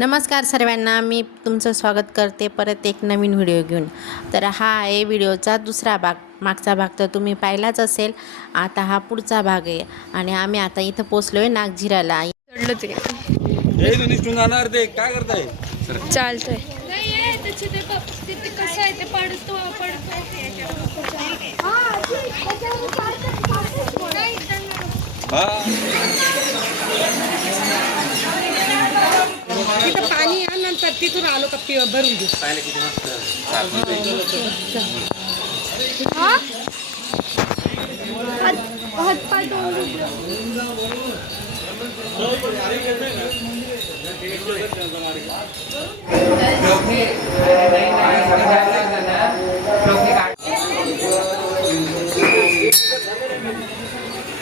नमस्कार सर्वांना, मी तुमचं स्वागत करते परत एक नवीन व्हिडिओ घेऊन. तर हा आहे व्हिडिओचा दुसरा भाग. मागचा भाग तर तुम्ही पाहिलाच असेल. आता हा पुढचा भाग आहे आणि आम्ही आता इथं पोचलो आहे नागझिराला. चढलं ते हे तू निष्ठून जाणार ते काय करताय चालतंय. तिथं पाणी आहे नंतर तिथून आलो का भरून घेऊ.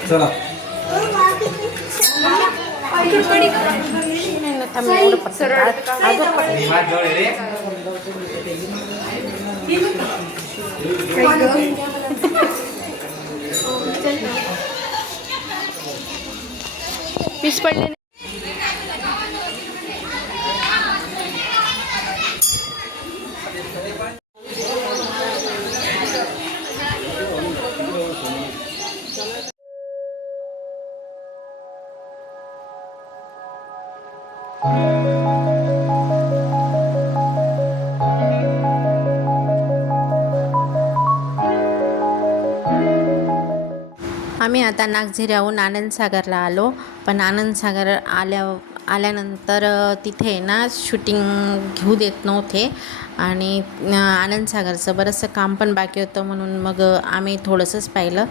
चला पीस पडले नाही. आम्ही आता नागझिऱ्याहून आनंदसागरला आलो. पण आनंदसागर आल्यानंतर तिथे ना शूटिंग घेऊ देत नव्हते आणि आनंदसागरचं बरंचसं काम पण बाकी होतं, म्हणून मग आम्ही थोडंसंच पाहिलं.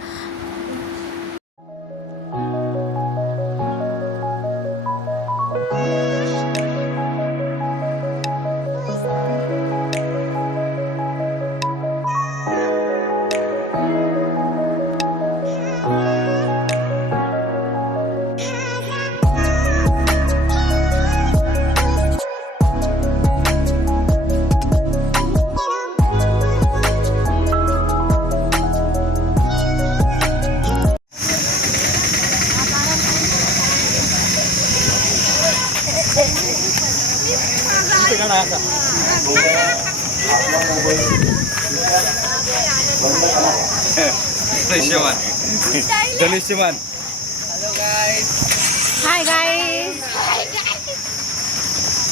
धनुष्यमान. Hi guys.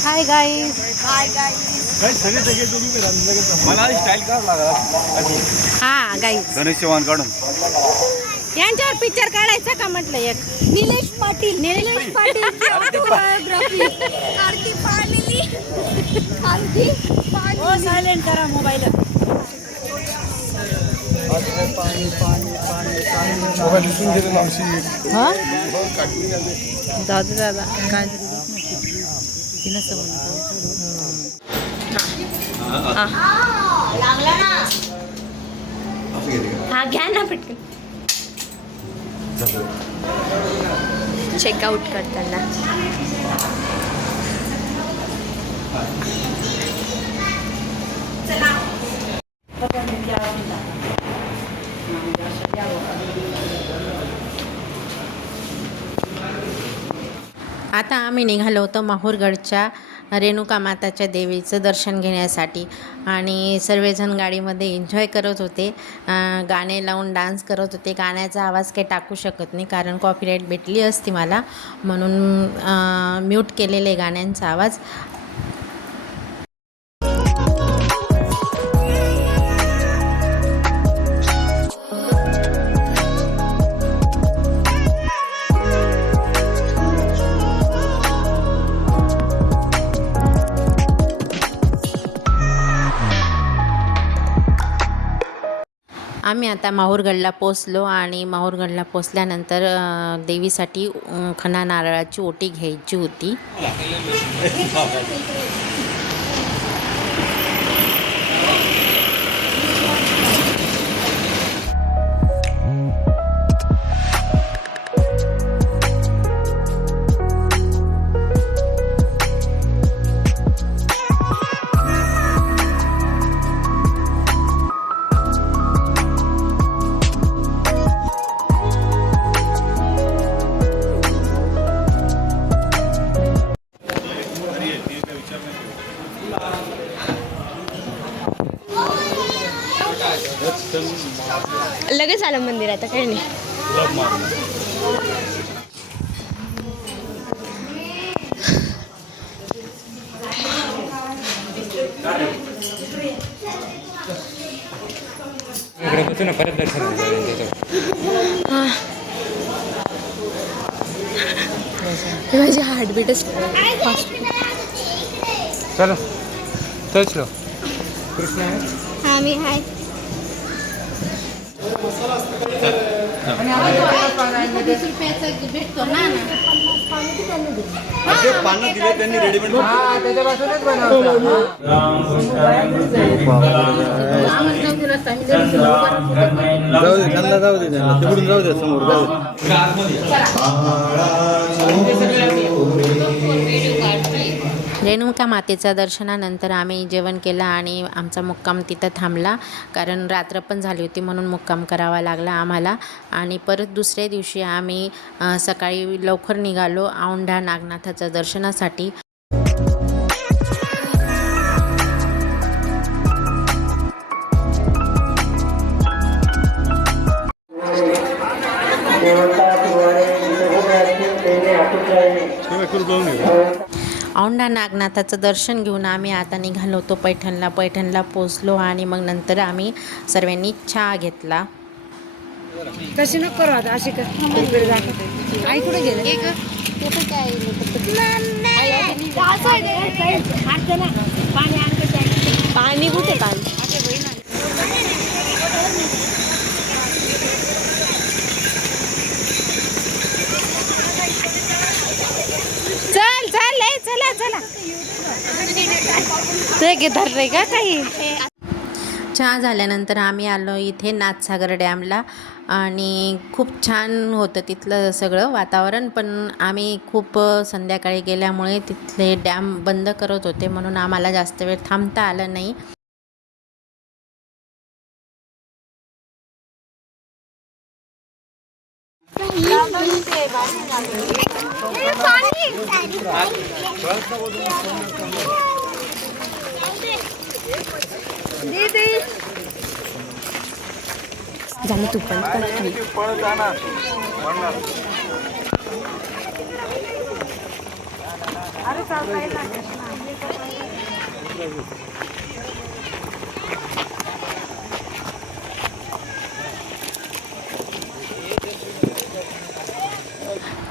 Hi guys. मला स्टाईल काढ लागला हा गाईज. धनुष्यमान काढून यांच्यावर पिक्चर काढायचा का म्हटलं एक. निलेश पाटील. निलेश पाटील ऑटोबायोग्राफी. आरती फॅमिली. आरती फॅमिली. सायलेंट करा मोबाईल. हां दादा दादा काय हा घ्या ना पटकन. चेकआउट करताना आता आम्ही निघालो होतो माहूरगडच्या रेणुका माताच्या देवीचं दर्शन घेण्यासाठी आणि सर्वजण गाडीमध्ये एन्जॉय करत होते. गाणे लावून डान्स करत होते. गाण्याचा आवाज काही टाकू शकत नाही कारण कॉपीराईट भेटली असती मला, म्हणून म्यूट केलेले गाण्यांचा आवाज. आम्ही आता माहूरगडला पोचलो आणि माहूरगडला पोचल्यानंतर देवीसाठी खणा नारळाची ओटी घ्यायची होती. लगेच आलं मंदिर, आता काही नाही. माझी हार्टबीटच फास्ट. चलो चलो कृष्ण आहे. हा मी हाय. भेटतो ना. ते पानं दिले त्यांनी रेडीमेड. हा त्याच्यापासूनच बनवतो. जाऊ दे त्यांना, जाऊ दे त्यांना, तिकडून जाऊ दे, समोर जाऊ रेणुका मातेच्या दर्शनानंतर आम्ही जेवण केलं आणि आमचा मुक्काम तिथं थांबला, कारण रात्र पण झाली होती म्हणून मुक्काम करावा लागला आम्हाला. आणि परत दुसऱ्या दिवशी आम्ही सकाळी लवकर निघालो औंढा नागनाथाच्या दर्शनासाठी. औंढा नागनाथाचं दर्शन घेऊन आम्ही आता निघालो होतो पैठणला. पैठणला पोचलो आणि मग नंतर आम्ही सर्वांनी चहा घेतला. तशी नको करू आता, अशी कर. आई कुठे गेले? पाणी कुठे? पाणी चल चल चला चला. ते घेतात रे का काही. चहा झाल्यानंतर आम्ही आलो इथे नाथसागर डॅमला आणि खूप छान होतं तिथलं सगळं वातावरण. पण आम्ही खूप संध्याकाळी गेल्यामुळे तिथले डॅम बंद करत होते म्हणून आम्हाला जास्त वेळ थांबता आलं नाही. झालं तू पण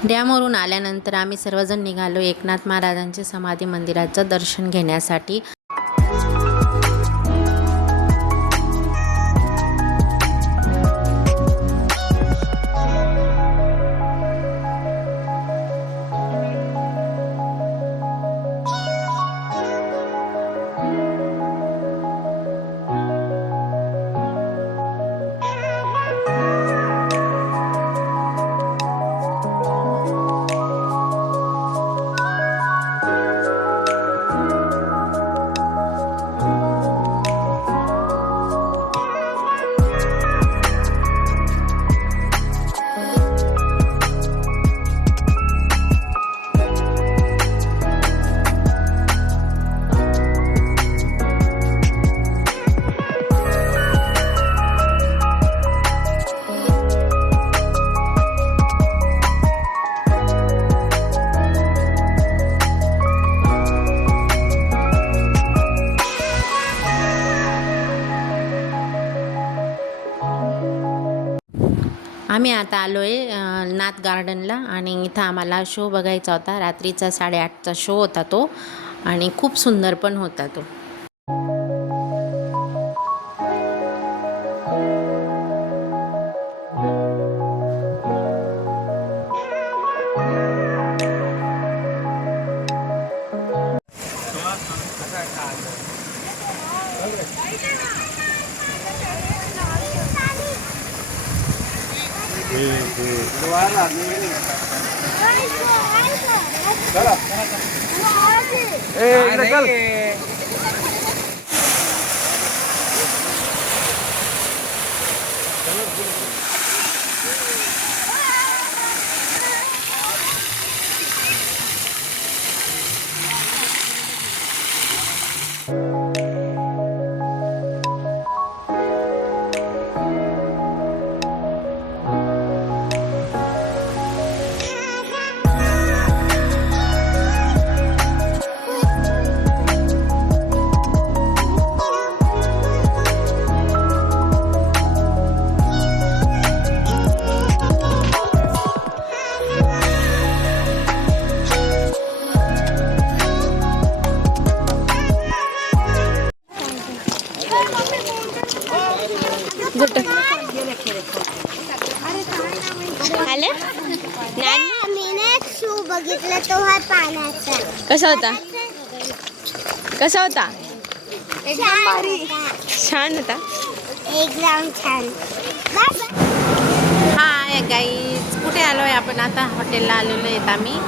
डॅमवरून आल्यानंतर आम्ही सर्वजण निघालो एकनाथ महाराजांचे समाधी मंदिराचं दर्शन घेण्यासाठी. आम्ही आता आलो आहे नाथ गार्डनला आणि इथं आम्हाला शो बघायचा होता. रात्रीचा 8:30चा शो होता तो आणि खूप सुंदर पण होता तो. कसा होता कसा होता एकदम भारी. छान होता. एकदम छान. हाय गाईज, कुठे आलो आहे आपण आता? हॉटेलला आलेलो आहेत आम्ही.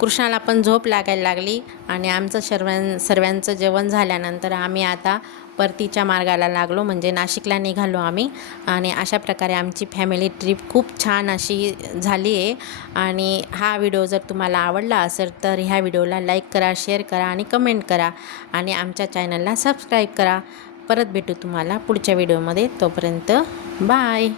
कृष्णाला पण झोप लागायला लागली आणि आमचं सर्वांचं जेवण झाल्यानंतर आम्ही आता परतीच्या मार्गाला लागलो, म्हणजे नाशिकला निघालो आम्ही. आणि अशा प्रकारे आमची फॅमिली ट्रिप खूप छान अशी झाली आहे. आणि हा व्हिडिओ जर तुम्हाला आवडला असेल तर ह्या व्हिडिओला लाईक करा, शेअर करा आणि कमेंट करा आणि आमच्या चॅनलला सबस्क्राईब करा. परत भेटू तुम्हाला पुढच्या व्हिडिओमध्ये. तोपर्यंत बाय.